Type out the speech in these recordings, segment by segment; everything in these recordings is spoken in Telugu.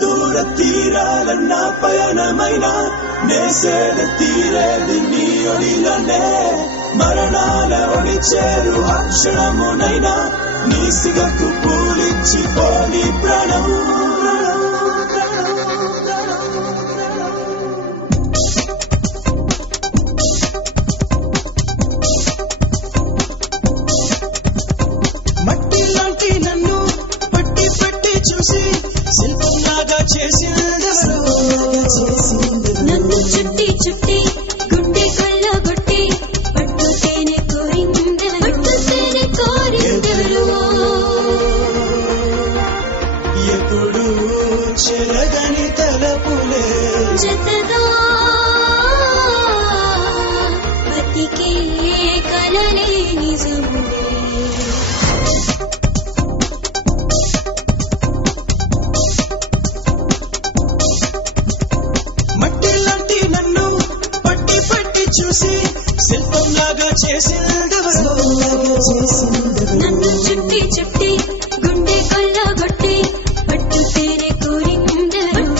దూర తీరాలన్న పయనమైన నేసేద తీరేది నీ ఒడిలోనే మరణాల ఒడి చేరు అక్షరమునైనా నీ సిగకు పూలిచ్చిపోని ప్రాణం మట్టి లాంటి నన్ను పట్టి పట్టి చూసి శిల్పంలాగా చేసిందెవరు నన్ను చుట్టి చుట్టి గుండె కొల్లగొట్టి పట్టుతేనే కోరిందెవరు ఎప్పుడు చెరగని తలపులే జతగా బతికే కలలే నిజములే చూసి శిల్పంలాగా చేసిందెవరు నన్ను చుట్టి చుట్టి గుండె కొల్లగొట్టి పట్టుతేనే కోరిందెవరు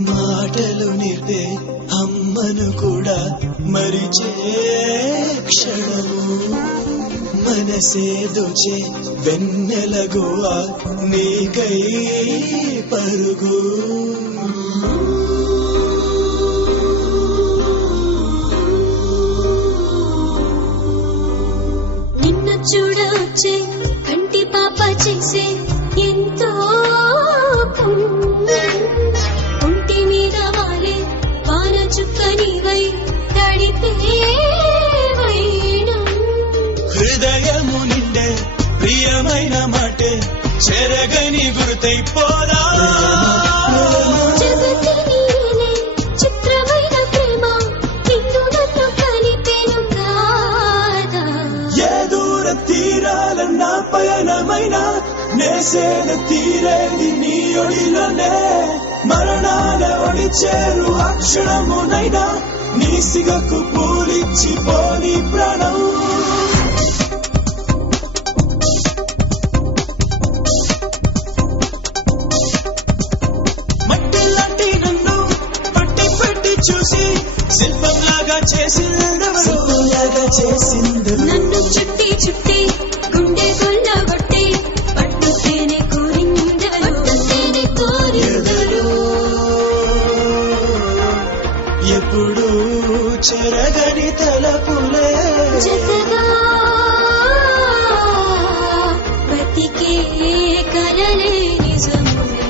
మాటలు నేర్పే అమ్మను కూడా మరిచే క్షణము మనసే దోచే వెన్నెలగోవా నీకై పరుగు నిన్ను చూడొచ్చే కంటి పాప చేసే ఎంతో ఒంటి మీద వాలే వాన చుక్కనివై తడిపే హృదయము నిండే ప్రియమైన మాట చెరగని గుర్తై పోదా చిత్రమైన ప్రేమ నిన్ను నన్ను కలిపేను కాదా ఏ దూర తీరాలన్న పయనమైన నేసేద తీరేది నీ ఒడిలోనే మరణాల ఒడి చేరు అక్షరమునైనా నీ సిగకు పూలిచ్చిపోని ప్రాణం మట్టి లాంటి నన్ను పట్టి పట్టి చూసి శిల్పంలాగా చేసిందెవరు నన్ను చుట్టి చుట్టి గుండె కొల్లగొట్టి పట్టుతేనే కోరిందెవరు ఎప్పుడు చెరగని తలపులే జతగా బతికే కలలే నిజములే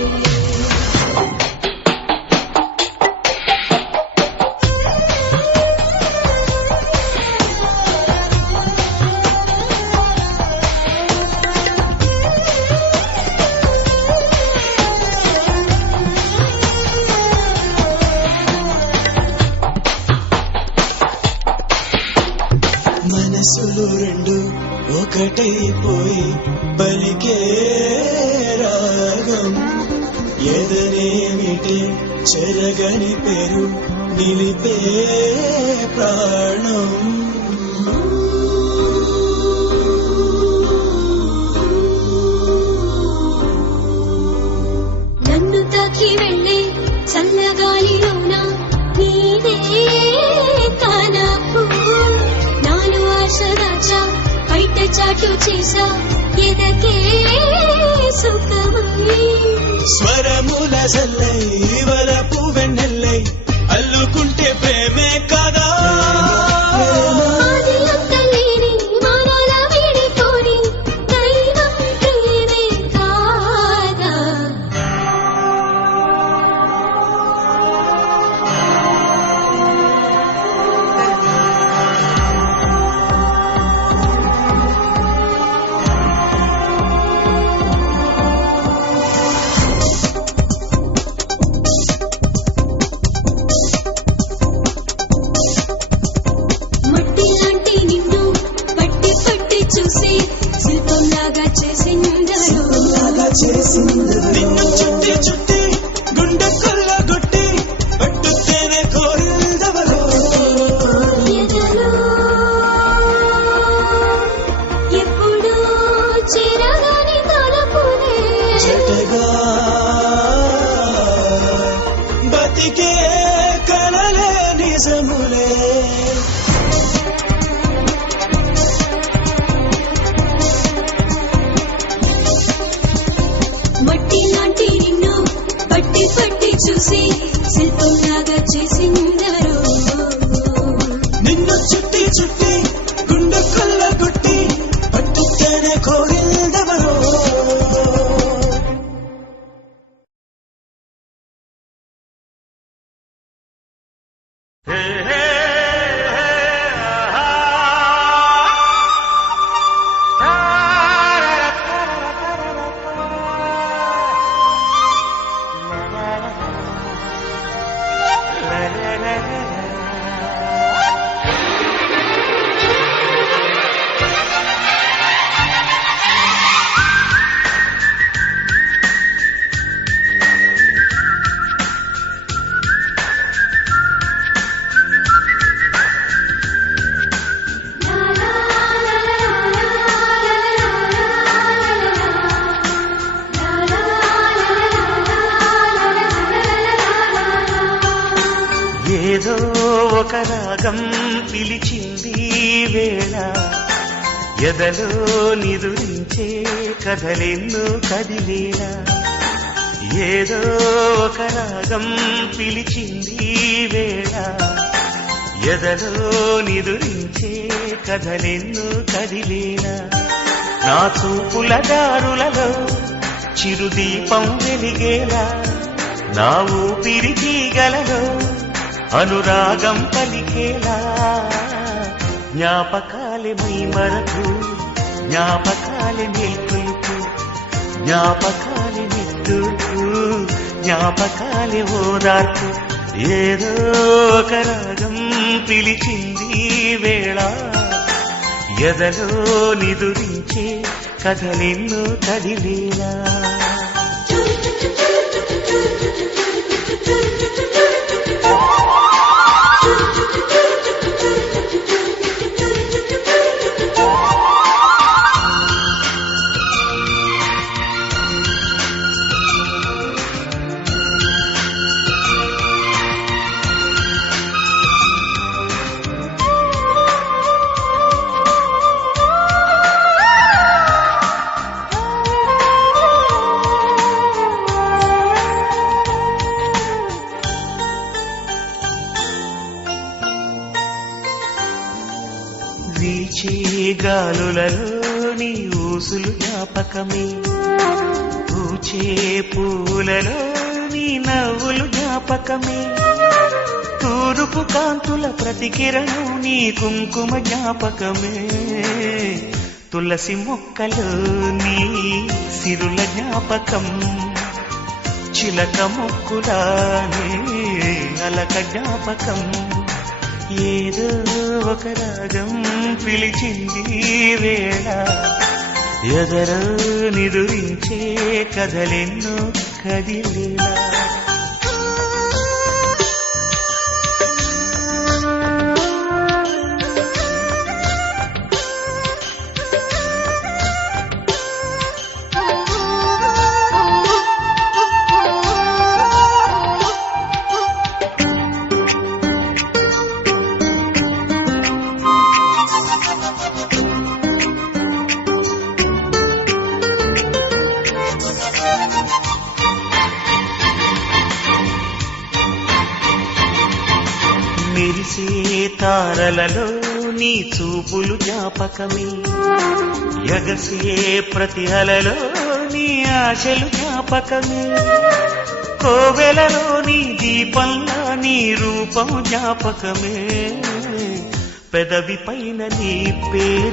మనసులు రెండు ఒకటైపోయి పలికే రాగం ఎదనేమిటే చెరగని పేరు నిలిపే ప్రాణం నన్ను తాకి వెళ్ళే చల్లగాలిలోన నీదే కానపు నాను ఆశరాజా బయట చాటు చేసా ఎదకే సుఖమై స్వరముల సల్లై వలపు వెన్నెల్లై అల్లుకుంటే ప్రేమే కదా ఒక రాగం పిలిచింది వేళ ఎదలో నిదురించే కథలెన్నో కదిలేలా ఏదో ఒక రాగం పిలిచింది వేళ ఎదలో నిదురించే కథలెన్నో కదిలేలా నా చూపుల దారులలో చిరుదీపం వెలిగేలా నా ఊపిరి తీగలలో అనురాగం పలికేలా జ్ఞాపకాలే మై మరకు జ్ఞాపకాలే మేల్కొలుపు జ్ఞాపకాలే నిట్టూర్పు జ్ఞాపకాలే ఓదార్పు ఏదో ఒక రాగం పిలిచింది వేళ ఎదలో నిదురించే కథలెన్నో కదిలేలా వీచే గాలులలో నీ ఊసులు జ్ఞాపకమే పూచే పూలలో నీ నవ్వులు జ్ఞాపకమే తూరుపు కాంతుల ప్రతికిరణం నీ కుంకుమ జ్ఞాపకమే తులసి మొక్కలో నీ సిరుల జ్ఞాపకం చిలక మొక్కులానే అలక జ్ఞాపకం ఏదో ఒక రాగం పిలిచింది వేళ ఎదరో నిదురించే కథలెన్నో కదిలేలా మెరిసే తారలలో నీ చూపులు జ్ఞాపకమే ఎగసే ప్రతి అలలో నీ ఆశలు జ్ఞాపకమే కోవెలలో నీ దీపంలో నీ రూపం జ్ఞాపకమే పెదవి పైన నీ పేరు